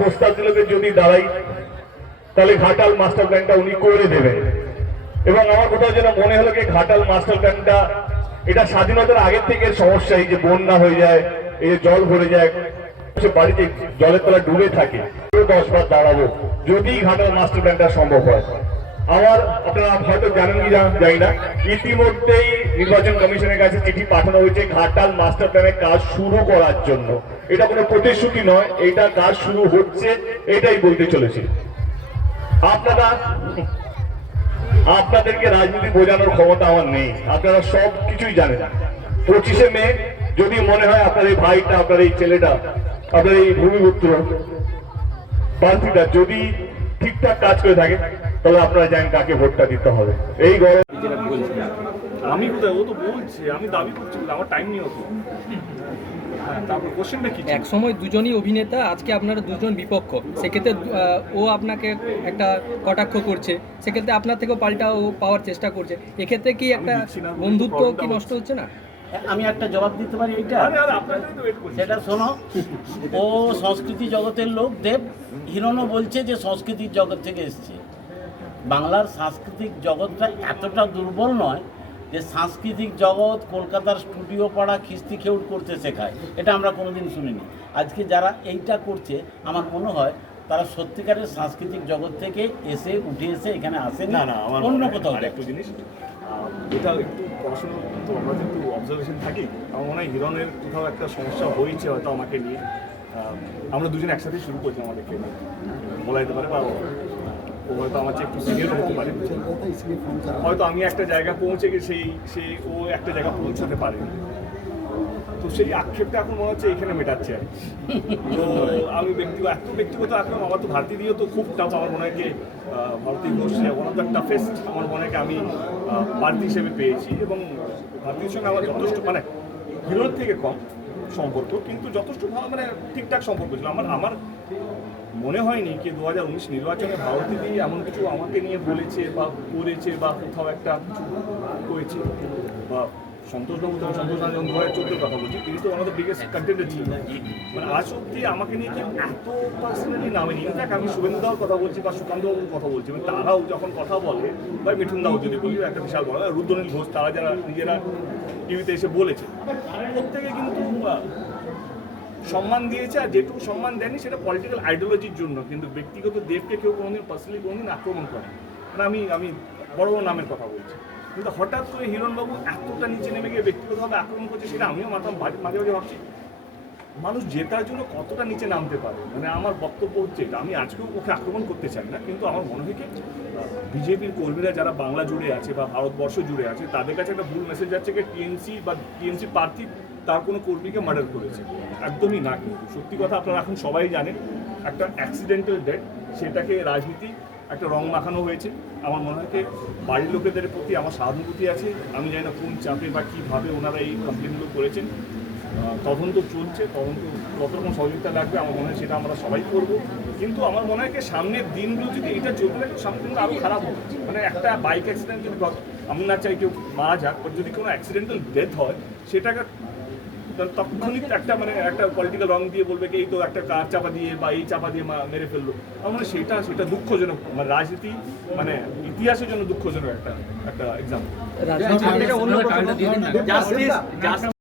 প্রস্তাবগুলোকে যদি দাঁড়াই তাহলে ঘাটাল মাস্টার প্ল্যানটা উনি করে দেবেন। এবং আমার কোথাও যেন মনে হলো যে ঘাটাল মাস্টার প্ল্যানটা এটা স্বাধীনতার আগের থেকে সমস্যা, এই যে বন্যা হয়ে যায়, এই যে জল ভরে যায়, বাড়িতে জলের তলা ডুবে থাকে, 10 বার দাঁড়াবো যদি ঘাটাল মাস্টার প্ল্যানটা সম্ভব হয়। আমার আপনারা হয়তো জানেন কি জানি না, ইতিমধ্যেই নির্বাচন কমিশনের কাছে চিঠি পাঠানো হয়েছে ঘাটাল মাস্টার প্ল্যানের কাজ শুরু করার জন্য। এটা কোনো প্রতিশ্রুতি নয়, এটা কাজ শুরু হচ্ছে, এটাই বলতে চলেছি। আপনাদেরকে রাজনীতি বোঝানোর ক্ষমতা আমার নেই, আপনারা সব কিছুই জানেন। 25শে মে যদি মনে হয় আপনার এই ভাইটা, আপনার এই ছেলেটা, আপনার এই ভূমিপুত্র প্রার্থীটা যদি ঠিকঠাক কাজ করে থাকে, তাহলে আপনারা জানেন কাকে ভোটটা দিতে হবে। এই গরম আমি কোথায়, ও তো বলছে, আমি দাবি করছি, আমার টাইম নেই হতো। এক সময় দুজনই অভিনেতা, আজকে আপনারা দুজন বিপক্ষ, সেক্ষেত্রে ও আপনাকে একটা কটাক্ষ করছে, সেক্ষেত্রে আপনার থেকেও পাল্টা ও পাওয়ার চেষ্টা করছে, এক্ষেত্রে কি একটা বন্ধুত্ব কি নষ্ট হচ্ছে না? আমি একটা জবাব দিতে পারি এইটা, সেটা শোনো। ও সংস্কৃতি জগতের লোক, দেব হিরণও বলছে যে সংস্কৃতির জগৎ থেকে এসছে। বাংলার সাংস্কৃতিক জগৎটা এতটা দুর্বল নয় যে সাংস্কৃতিক জগৎ কলকাতার স্টুডিও পাড়া খিস্তি খেউট করতে শেখায়, এটা আমরা কোনোদিন শুনিনি। আজকে যারা এইটা করছে আমার মনে হয় তারা সত্যিকারের সাংস্কৃতিক জগৎ থেকে উঠে এসে এখানে আসেন না, অন্য কোথাও। একটু জিনিস, এটা একটু পড়াশোনা তো আমরা একটু অবজারভেশন থাকি, আমার মনে হয় হিরণের কোথাও একটা সমস্যা হয়েছে হয়তো আমাকে নিয়ে। আমরা দুজন একসাথে শুরু করছি, আমাদেরকে বলা যেতে পারে, বা ও হয়তো আমার চেয়ে একটু সিনিয়র হতে পারে, হয়তো আমি একটা জায়গা পৌঁছে গিয়ে সেই ও একটা জায়গা পৌঁছাতে পারেনি। তো সেই আক্ষেপটা এখন মনে হচ্ছে এখানে মেটাচ্ছে আর। তো আমি ব্যক্তিগত আক্রমণ আমার তো ভারতী দিয়েও তো খুব টাফ। আমার মনে হয় যে Bharati Ghosh one of the toughest আমার মনে হয় আমি প্রার্থী হিসেবে পেয়েছি, এবং ভারতীর সঙ্গে আমার যথেষ্ট মানে হিরোর থেকে কম সম্পর্ক, কিন্তু যথেষ্ট ভালো, মানে ঠিকঠাক সম্পর্ক ছিল। আমার মনে হয়নি কি 2019 নির্বাচনে ভারতী দিয়ে এমন কিছু আমাকে নিয়ে বলেছে বা করেছে বা কোথাও একটা কিছু করেছে। বা সন্তোষবাবু, যখন সন্তোষ যখন 2014 কথা বলছি, তিনি তো আমাদের বিগেস্ট কন্টেন্ডার ছিল। মানে আজ অব্দি আমাকে নিয়ে কেউ এত পার্সোনালি নামেনি। ইনফ্যাক্ট আমি শুভেন্দুদার কথা বলছি বা সুকান্তবাবুর কথা বলছি, মানে তারাও যখন কথা বলে, বা মিঠুনদাও যদি বলি, একটা বিশাল বড় রুদ্রনীল ঘোষ, তারা যারা নিজেরা টিভিতে এসে বলেছে, প্রত্যেকে কিন্তু সম্মান দিয়েছে। আর যেটুকু সম্মান দেয়নি সেটা পলিটিক্যাল আইডিওলজির জন্য, কিন্তু ব্যক্তিগত দেবকে কেউ কোনোদিন পার্সোনালি কোনোদিন আক্রমণ করে। মানে আমি বড় বড় নামের কথা বলছি, কিন্তু হঠাৎ করে হিরণবাবু এতটা নিচে নেমে গিয়ে ব্যক্তিগতভাবে আক্রমণ করছে, সেটা আমিও মাঝে মাঝে ভাবছি মানুষ জেতার জন্য কতটা নিচে নামতে পারে। মানে আমার বক্তব্য হচ্ছে এটা, আমি আজকেও ওকে আক্রমণ করতে চাই না, কিন্তু আমার মনে হয় কি বিজেপির কর্মীরা যারা বাংলা জুড়ে আছে বা ভারতবর্ষ জুড়ে আছে, তাদের কাছে একটা ভুল মেসেজ যাচ্ছে যে টিএমসি প্রার্থী তার কোনো কর্মীকে মার্ডার করেছে। একদমই না, কিন্তু সত্যি কথা আপনারা এখন সবাই জানেন, একটা অ্যাক্সিডেন্টাল ডেথ, সেটাকে রাজনীতি একটা রং মাখানো হয়েছে। আমার মনে হয় বাড়ির লোকেদের প্রতি আমার সহানুভূতি আছে। আমি জানি না কোন চাপে বা কীভাবে ওনারা এই কমপ্লেনগুলো করেছেন। তদন্ত চলছে, তদন্ত কত রকম সহযোগিতা লাগবে আমার মনে হয় সেটা আমরা সবাই করব। কিন্তু আমার মনে হয় সামনের দিনগুলো যদি এটা চলতে থাকে, সামনের দিনগুলো আরও খারাপ হবে। মানে একটা বাইক অ্যাক্সিডেন্ট যদি, আমি না চাই কেউ মারা যাক, যদি কোনো অ্যাক্সিডেন্টাল ডেথ হয়, সেটাকে তৎক্ষণিক একটা পলিটিক্যাল রং দিয়ে বলবে কি এই তো একটা কার চাপা দিয়ে বা এই চাপা দিয়ে মেরে ফেললো। আমার মনে সেটা দুঃখজনক, মানে রাজনীতি মানে ইতিহাসের জন্য দুঃখজনক একটা এক্সাম্পল।